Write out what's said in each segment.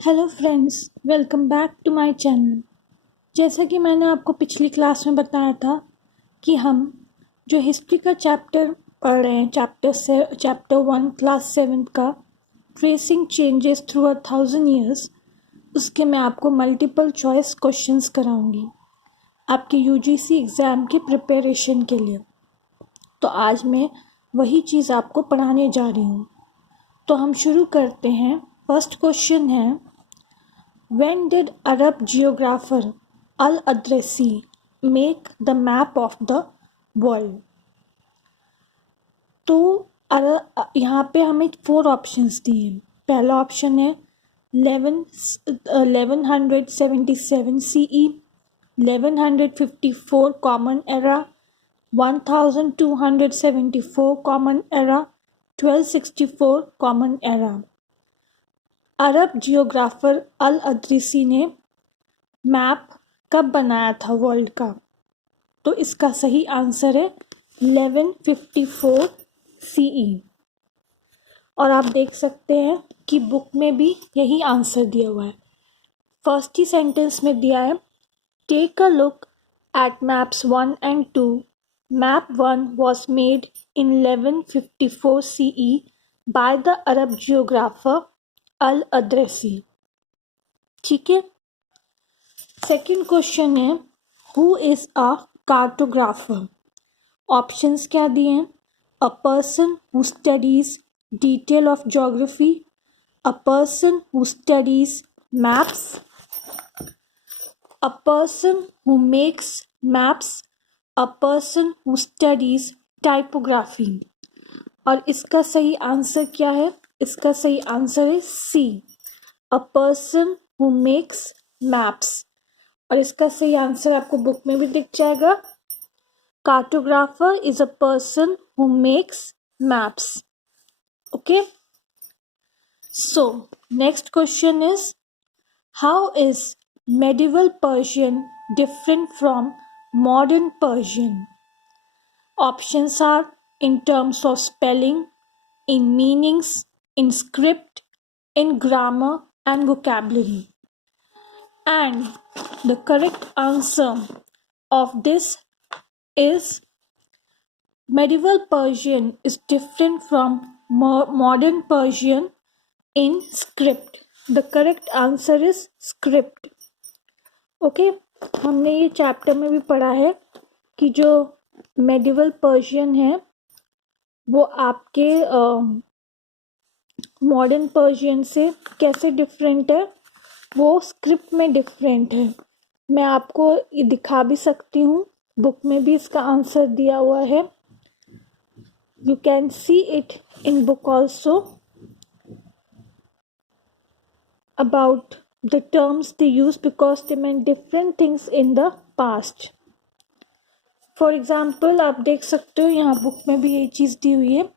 Hello friends, welcome back to my channel. जैसा कि मैंने आपको पिछली क्लास में बताया था कि हम जो हिस्ट्री का चैप्टर पढ़ रहे हैं, चैप्टर 1 क्लास 7 का ट्रेसिंग चेंजेस थ्रू 1000 ईयर्स, उसके मैं आपको मल्टीपल चॉइस क्वेश्चंस कराऊंगी आपके यूजीसी एग्ज़ाम की प्रिपरेशन के लिए। तो आज मैं वही चीज़ आपको पढ़ाने जा रही हूँ। तो हम शुरू करते हैं। फर्स्ट क्वेश्चन है, when did Arab geographer Al-Adrasi make the map of the world? तो यहाँ पे हमें 4 ऑप्शंस दिए हैं। पहला ऑप्शन है 1177 CE, 1154 common era, 1274 common era, 1264 common era. Arab geographer Al Idrisi ने मैप कब बनाया था वर्ल्ड का? तो इसका सही आंसर है 1154 CE। और आप देख सकते हैं कि बुक में भी यही आंसर दिया हुआ है। फर्स्ट ही सेंटेंस में दिया है, take a look at maps 1 and 2। Map 1 was made in 1154 CE by the Arab geographer अल अदरसी। ठीक है। सेकेंड क्वेश्चन है, who is a cartographer? Options क्या दिए हैं? अ person who studies detail of geography, a person who studies maps, a person who makes maps, a person who studies typography. और इसका सही आंसर क्या है? इसका सही आंसर है C, a person who makes maps. और इसका सही आंसर आपको बुक में भी दिख जाएगा। Cartographer is a person who makes maps. Okay, so next question is, how is medieval Persian different from modern Persian? Options are in terms of spelling, in meanings, in script, in grammar and vocabulary. And the correct answer of this is medieval Persian is different from modern Persian in script. The correct answer is script. Okay, हमने ये चैप्टर में भी पढ़ा है कि जो medieval Persian है वो आपके मॉडर्न पर्शियन से कैसे डिफरेंट है, वो स्क्रिप्ट में डिफरेंट है। मैं आपको ये दिखा भी सकती हूँ, बुक में भी इसका आंसर दिया हुआ है। You can see it in book also about the terms they use because they meant different things in the past. For example आप देख सकते हो, यहाँ बुक में भी यही चीज़ दी हुई है।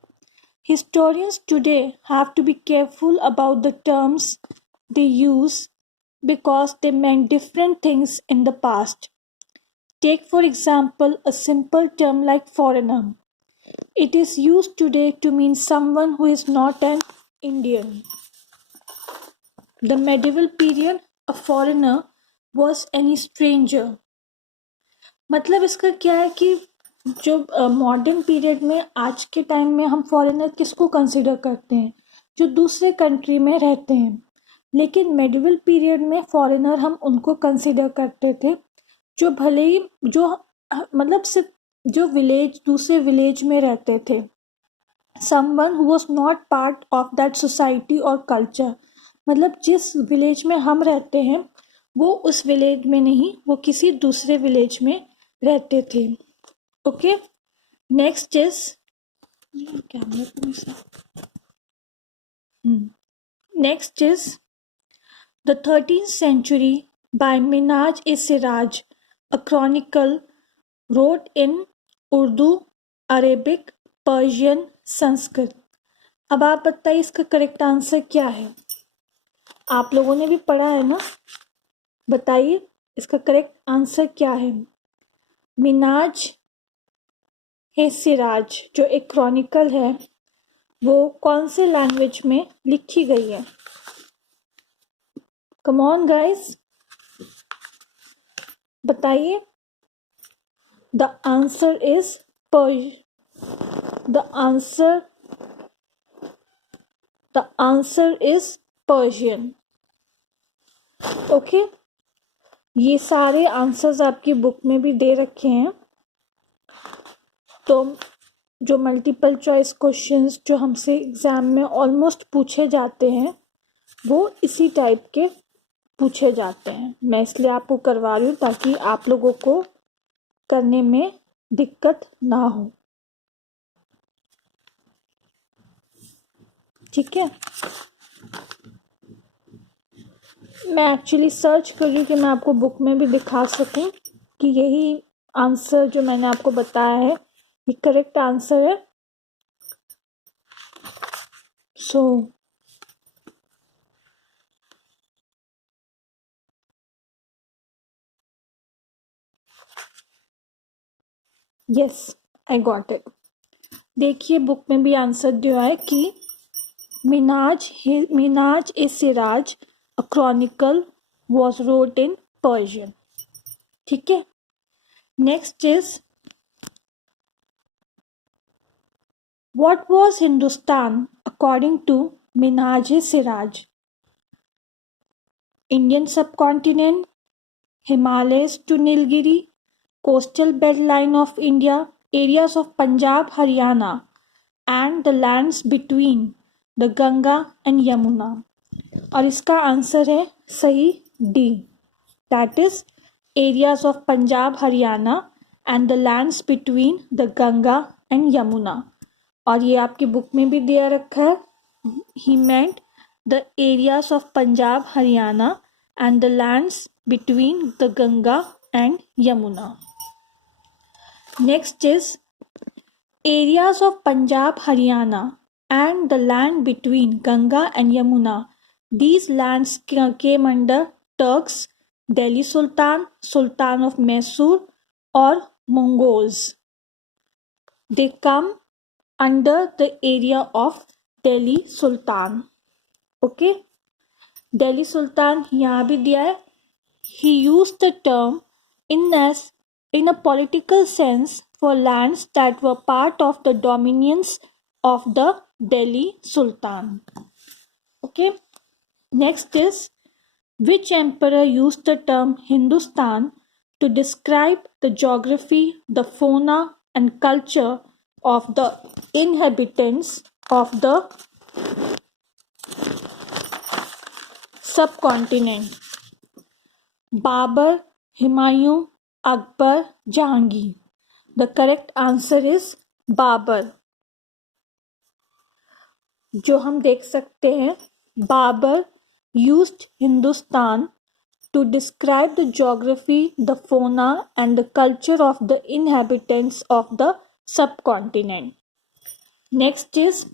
Historians today have to be careful about the terms they use because they meant different things in the past. Take for example a simple term like foreigner. It is used today to mean someone who is not an Indian. The medieval period, a foreigner was any stranger. मतलब इसका क्या है कि जो modern period में, आज के टाइम में हम फॉरेनर किसको कंसिडर करते हैं? जो दूसरे कंट्री में रहते हैं। लेकिन मेडिवल पीरियड में फॉरेनर हम उनको कंसिडर करते थे जो भले ही जो मतलब सिर्फ जो विलेज, दूसरे विलेज में रहते थे। Someone who was not part of that society और कल्चर। मतलब जिस विलेज में हम रहते हैं वो उस विलेज में नहीं, वो किसी दूसरे विलेज में रहते थे। Okay, next is next is the 13th century by Minhaj e Siraj, a chronicle wrote in Urdu, Arabic, Persian, Sanskrit. अब आप बताइए इसका करेक्ट आंसर क्या है? आप लोगों ने भी पढ़ा है ना, बताइए इसका करेक्ट आंसर क्या है? मिनाज ए सिराज जो एक क्रॉनिकल है वो कौन से लैंग्वेज में लिखी गई है? कम ऑन गाइस, बताइए। The answer is the answer the answer is Persian. Okay, ये सारे आंसर्स आपकी बुक में भी दे रखे हैं। तो जो मल्टीपल चॉइस क्वेश्चंस जो हमसे एग्जाम में ऑलमोस्ट पूछे जाते हैं वो इसी टाइप के पूछे जाते हैं। मैं इसलिए आपको करवा रही हूँ ताकि आप लोगों को करने में दिक्कत ना हो। ठीक है, मैं एक्चुअली सर्च कर रही हूँ कि मैं आपको बुक में भी दिखा सकूँ कि यही आंसर जो मैंने आपको बताया है ये करेक्ट आंसर है। So yes, I got it. देखिए बुक में भी आंसर दिया है कि Minhaj e Siraj a chronicle was wrote in Persian. ठीक है, next is what was Hindustan according to Minhaj e Siraj? Indian subcontinent, Himalayas to Nilgiri, coastal belt line of India, areas of Punjab Haryana and the lands between the Ganga and Yamuna. और इसका आंसर है सही D, that is areas of Punjab Haryana and the lands between the Ganga and Yamuna. और ये आपकी book में भी दिया रखा है, he meant the areas of Punjab Haryana and the lands between the Ganga and Yamuna. Next is areas of Punjab, Haryana and the land between Ganga and Yamuna. These lands came under Turks, Delhi Sultan, Sultan of Mysore or Mongols. They come under the area of Delhi Sultan. Okay, Delhi Sultan यहाँ भी दिया है. He used the term in a political sense for lands that were part of the dominions of the Delhi Sultan. Okay, next is which emperor used the term Hindustan to describe the geography, the fauna and culture of the inhabitants of the subcontinent? Babur, Humayun, Akbar, Jahangir. The correct answer is Babar. जो हम देख सकते हैं, Babar used Hindustan to describe the geography, the fauna and the culture of the inhabitants of the subcontinent. Next is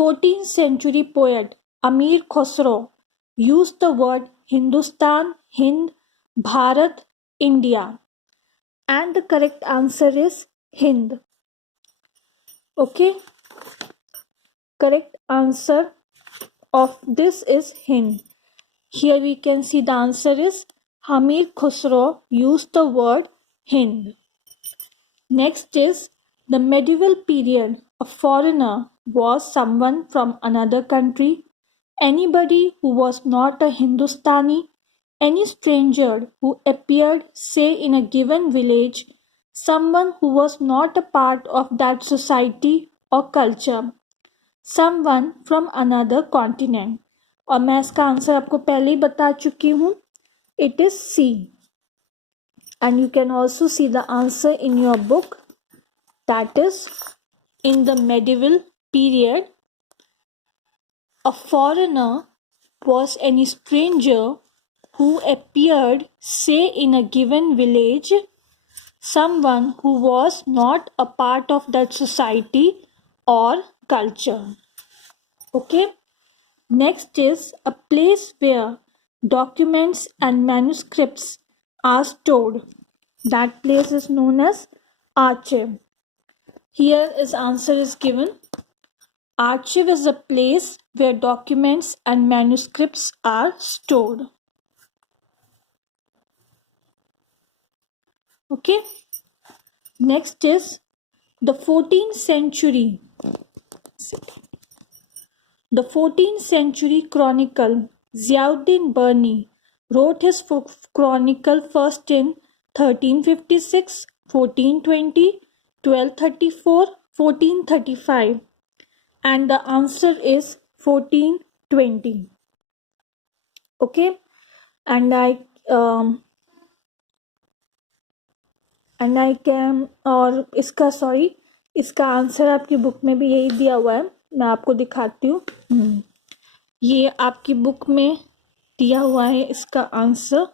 14th century poet Amir Khosrow used the word Hindustan, Hind, Bharat, India. And the correct answer is Hind. Okay, correct answer of this is Hind. Here we can see the answer is Amir Khosrow used the word Hind. Next is the medieval period. A foreigner was someone from another country, anybody who was not a Hindustani, any stranger who appeared, say, in a given village, someone who was not a part of that society or culture, someone from another continent. और मैं इसका आंसर आपको पहले ही बता चुकी हूँ, it is C. And you can also see the answer in your book, that is in the medieval period, a foreigner was any stranger who appeared, say, in a given village, someone who was not a part of that society or culture. Okay, next is a place where documents and manuscripts are stored. That place is known as archive. Here is answer is given. Archive is a place where documents and manuscripts are stored. Okay, next is the 14th century. The 14th century chronicle, Ziauddin Berni wrote his chronicle first in 1356, 1420, 1234, 1435, and the answer is 1420. Okay, and I can, और इसका आंसर आपकी book में भी यही दिया हुआ है, मैं आपको दिखाती हूँ। ये आपकी बुक में दिया हुआ है इसका आंसर।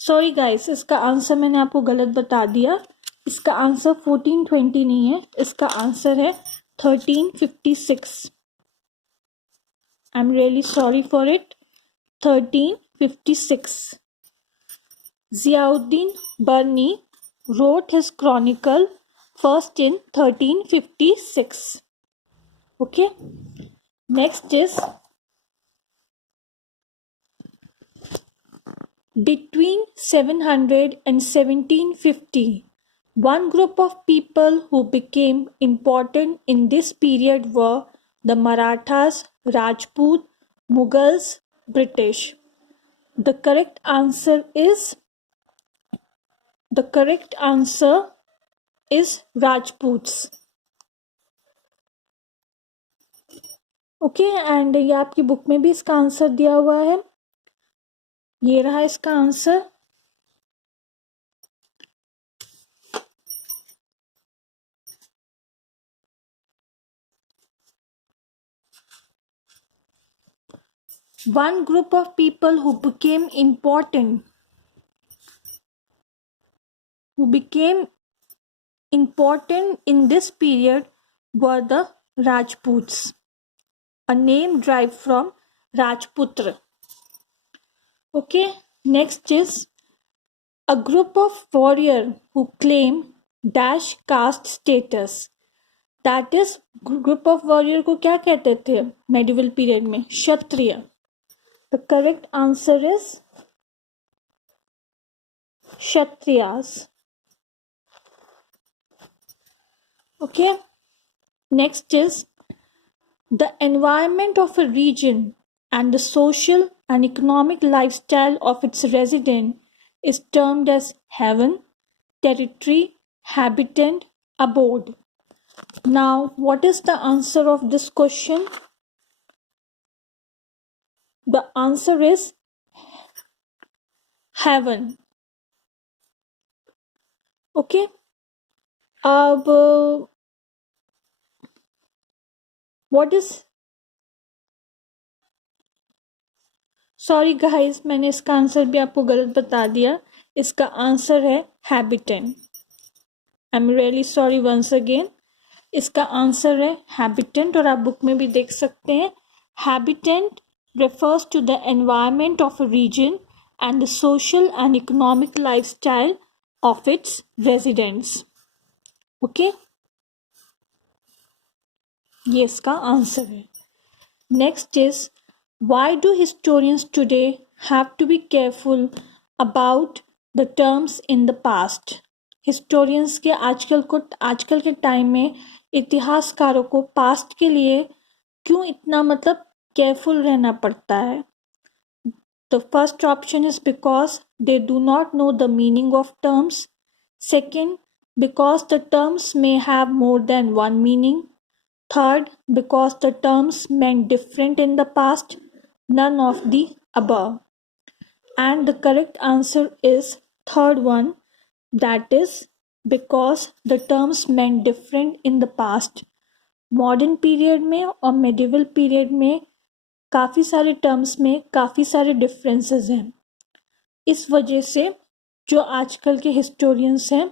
सॉरी गाइस, इसका आंसर मैंने आपको गलत बता दिया। इसका आंसर 1420 नहीं है, इसका आंसर है 1356। आई am really sorry for it. 1356। Ziauddin Berni wrote his chronicle first in 1356. Okay, next is between 700 and 1750. One group of people who became important in this period were the Marathas, Rajput, Mughals, British. The correct answer is Rajputs. Okay, and ये आपकी book में भी इसका आंसर दिया हुआ है। ये रहा इसका answer. One group of people who became important in this period were the Rajputs, a name derived from Rajputra. Okay, next is a group of warriors who claim dash caste status. That is, group of warrior को क्या कहते थे medieval period में? क्षत्रिय. The correct answer is Kshatriyas. Okay, next is the environment of a region and the social and economic lifestyle of its resident is termed as haven, territory, habitant, abode. Now, what is the answer of this question? The answer is haven. Okay, अब what is, sorry guys, मैंने इसका आंसर भी आपको गलत बता दिया। इसका answer है habitant. I am really sorry once again. इसका आंसर है हैबिटेंट, और आप बुक में भी देख सकते हैं। Habitant refers to the environment of a region and the social and economic lifestyle of its residents. Okay, ये इसका आंसर है। Next is, why do historians today have to be careful about the terms in the past? Historians के आजकल के टाइम में इतिहासकारों को पास्ट के लिए क्यों इतना केयरफुल रहना पड़ता है? The first option is because they do not know the meaning of terms. Second, because the terms may have more than one meaning. Third, because the terms meant different in the past. None of the above. And the correct answer is third one, that is because the terms meant different in the past. Modern period में और medieval period में काफ़ी सारे टर्म्स में काफ़ी सारे डिफरेंसेस हैं। इस वजह से जो आजकल के हिस्टोरियंस हैं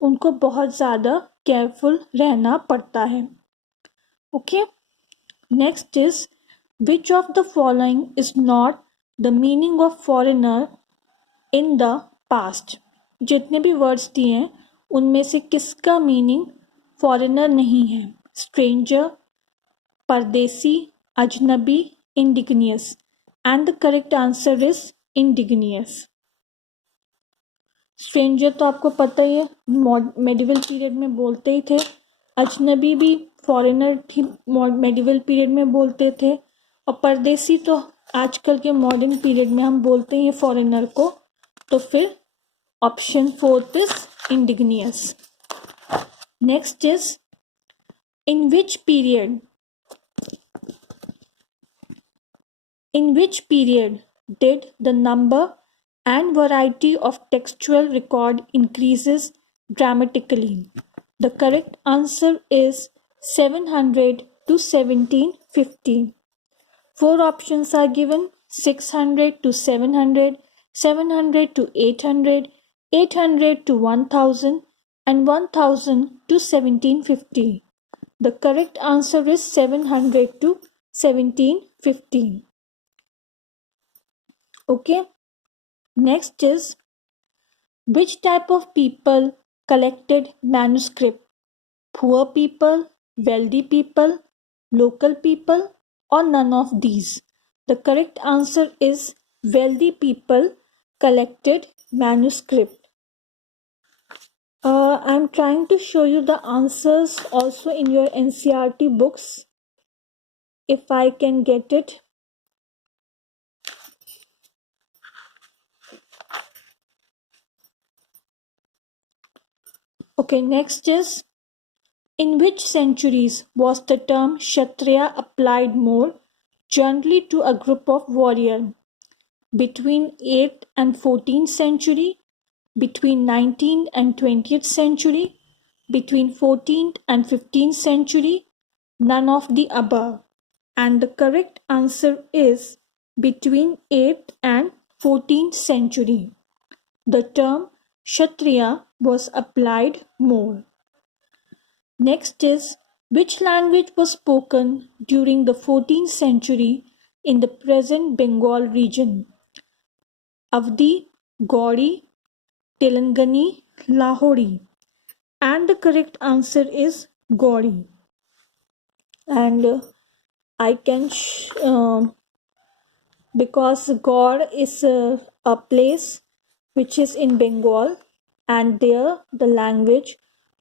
उनको बहुत ज़्यादा केयरफुल रहना पड़ता है। Okay, next is, which of the following is not the meaning of foreigner in the past? जितने भी वर्ड्स दिए हैं उनमें से किसका मीनिंग फॉरेनर नहीं है? स्ट्रेंजर, परदेसी, अजनबी, indigenous. And the correct answer is indigenous. Stranger तो आपको पता ही है, मेडिवल पीरियड में बोलते ही थे। अजनबी भी फॉरेनर थी, मेडिवल पीरियड में बोलते थे। और परदेसी तो आजकल के मॉडर्न पीरियड में हम बोलते हैं फॉरेनर को। तो फिर option 4 is indigenous. Next is in which period did the number and variety of textual record increases dramatically? The correct answer is 700 to 1750. Four options are given: 600 to 700, 700 to 800, 800 to 1000, and 1000 to 1750. The correct answer is 700 to 1750. Okay. Next is, which type of people collected manuscript? Poor people, wealthy people, local people, or none of these? The correct answer is wealthy people collected manuscript. I'm trying to show you the answers also in your NCERT books, if I can get it. Okay, next is, in which centuries was the term Kshatriya applied more generally to a group of warriors? Between 8th and 14th century, between 19th and 20th century, between 14th and 15th century, none of the above. And the correct answer is between 8th and 14th century. The term Kshatriya was applied more. Next is, which language was spoken during the 14th century in the present Bengal region? Avdi, Gauri, Telangani, Lahori. And the correct answer is Gauri. And I can because Gaur is a place which is in Bengal, and there the language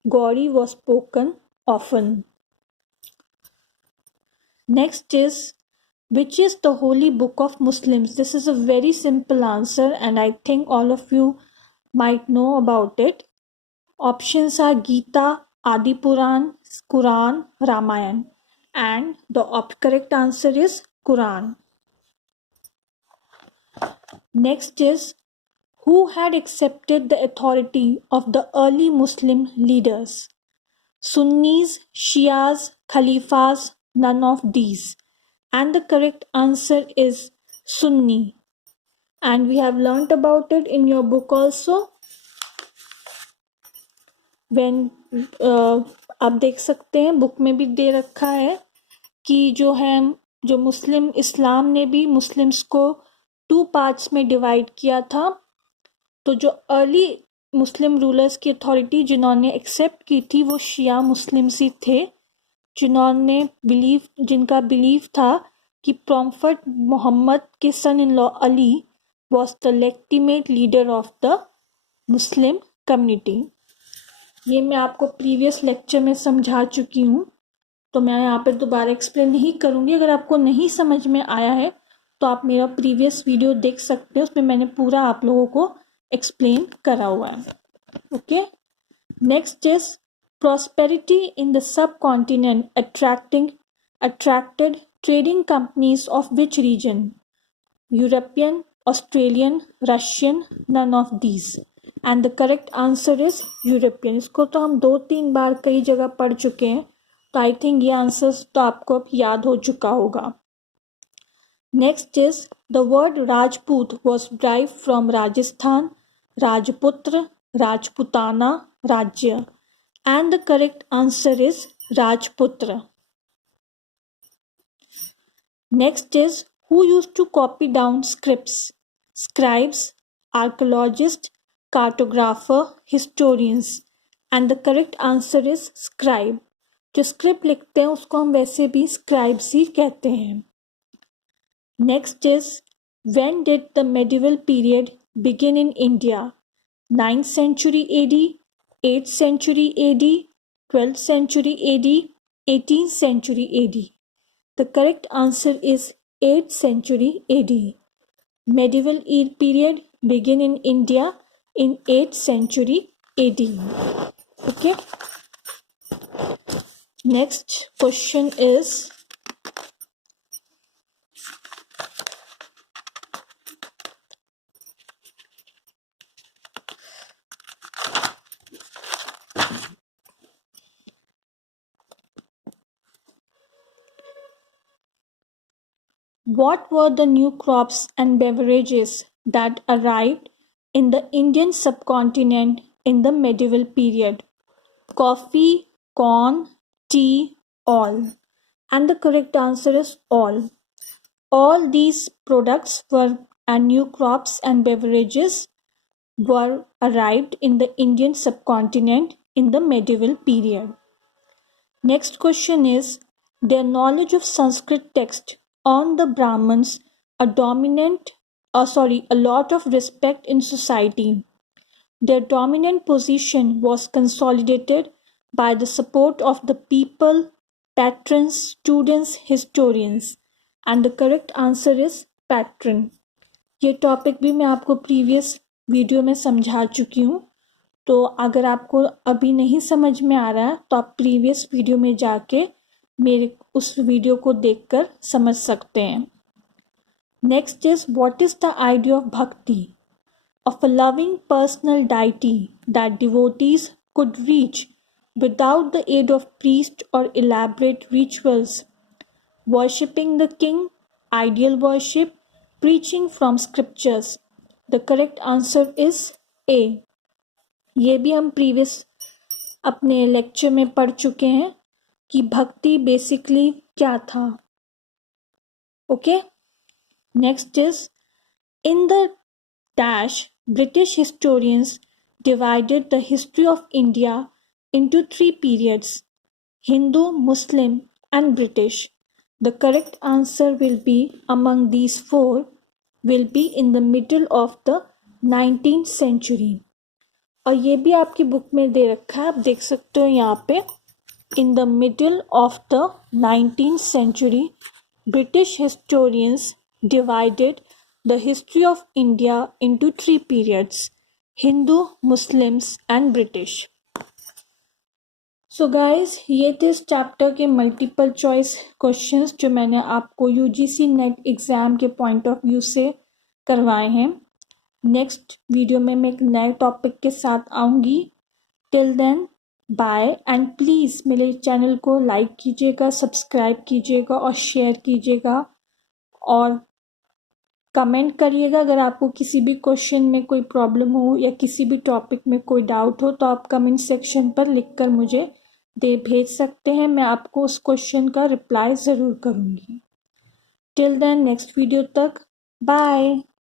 Gauri was spoken often. Next is, which is the holy book of Muslims? This is a very simple answer, and I think all of you might know about it. Options are Gita, Adi Puran, Quran, Ramayan, and the correct answer is Quran. Next is, who had accepted the authority of the early Muslim leaders? Sunnis, Shias, Khalifas, none of these. And the correct answer is Sunni. And we have learnt about it in your book also. When आप देख सकते हैं बुक में भी दे रखा है कि जो मुस्लिम इस्लाम ने भी मुस्लिम्स को 2 पार्ट्स में डिवाइड किया था। तो जो अर्ली मुस्लिम रूलर्स की अथॉरिटी जिन्होंने एक्सेप्ट की थी वो शिया मुस्लिम्स ही थे, जिनका बिलीव था कि प्रॉफेट मोहम्मद के son in law Ali was the legitimate leader of the Muslim community. ये मैं आपको प्रीवियस लेक्चर में समझा चुकी हूँ, तो मैं यहाँ पर दोबारा एक्सप्लेन नहीं करूँगी। अगर आपको नहीं समझ में आया है तो आप मेरा प्रीवियस वीडियो देख सकते हो, उसमें मैंने पूरा आप लोगों को एक्सप्लेन करा हुआ है। Okay, next is, prosperity in the subcontinent attracted trading companies of which region? European, Australian, Russian, none of these. And the correct answer is European. इसको तो हम 2-3 बार कई जगह पढ़ चुके हैं, तो आई थिंक ये आंसर्स तो आपको अब याद हो चुका होगा। Next is, the word Rajput was derived from Rajasthan, राजपुत्र, राजपुताना, राज्य. And the correct answer is Rajputra. Next is, who used to copy down scripts? Scribes, archaeologists, cartographer, historians. And the correct answer is scribe. जो स्क्रिप्ट लिखते हैं उसको हम वैसे भी स्क्राइब्स ही कहते हैं। Next is, when did the medieval period begin in India? 9th century AD, 8th century AD, 12th century AD, 18th century AD. The correct answer is 8th century AD. Medieval period began in India in 8th century AD. Okay. Next question is, what were the new crops and beverages that arrived in the Indian subcontinent in the medieval period? Coffee, corn, tea, all. And the correct answer is all. All these products were and new crops and beverages were arrived in the Indian subcontinent in the medieval period. Next question is, their knowledge of Sanskrit text on the Brahmins a lot of respect in society. Their dominant position was consolidated by the support of the people, patrons, students, historians. And the correct answer is patron. ये टॉपिक भी मैं आपको previous video में समझा चुकी हूँ, तो अगर आपको अभी नहीं समझ में आ रहा है तो आप प्रीवियस वीडियो में जाके मेरे उस वीडियो को देखकर समझ सकते हैं. Next is, what is the idea of भक्ति? Of a loving personal deity that devotees could reach without the aid of priests or elaborate rituals. Worshipping the king, ideal worship, preaching from scriptures. The correct answer is A. ये भी हम प्रीवियस अपने लेक्चर में पढ़ चुके हैं कि भक्ति बेसिकली क्या था. Okay. Next is, in the dash, British historians divided the history of India into 3 periods: Hindu, Muslim, and British. The correct answer will be among these 4 will be in the middle of the 19th century. और ये भी आपकी book में दे रखा है, आप देख सकते हो यहाँ पे. In the middle of the 19th century, British historians divided the history of India into 3 periods: Hindu, Muslims and British. So guys, ये थे इस चैप्टर के मल्टीपल चॉइस क्वेश्चंस जो मैंने आपको यूजीसी नेट एग्ज़ाम के पॉइंट ऑफ व्यू से करवाए हैं. नेक्स्ट वीडियो में मैं एक नए टॉपिक के साथ आऊँगी. Till then bye, and please मेरे चैनल को लाइक कीजिएगा, सब्सक्राइब कीजिएगा और शेयर कीजिएगा, और कमेंट करिएगा. अगर आपको किसी भी क्वेश्चन में कोई प्रॉब्लम हो या किसी भी टॉपिक में कोई डाउट हो तो आप कमेंट सेक्शन पर लिखकर मुझे भेज सकते हैं. मैं आपको उस क्वेश्चन का रिप्लाई ज़रूर करूँगी. टिल देन नेक्स्ट वीडियो तक बाय.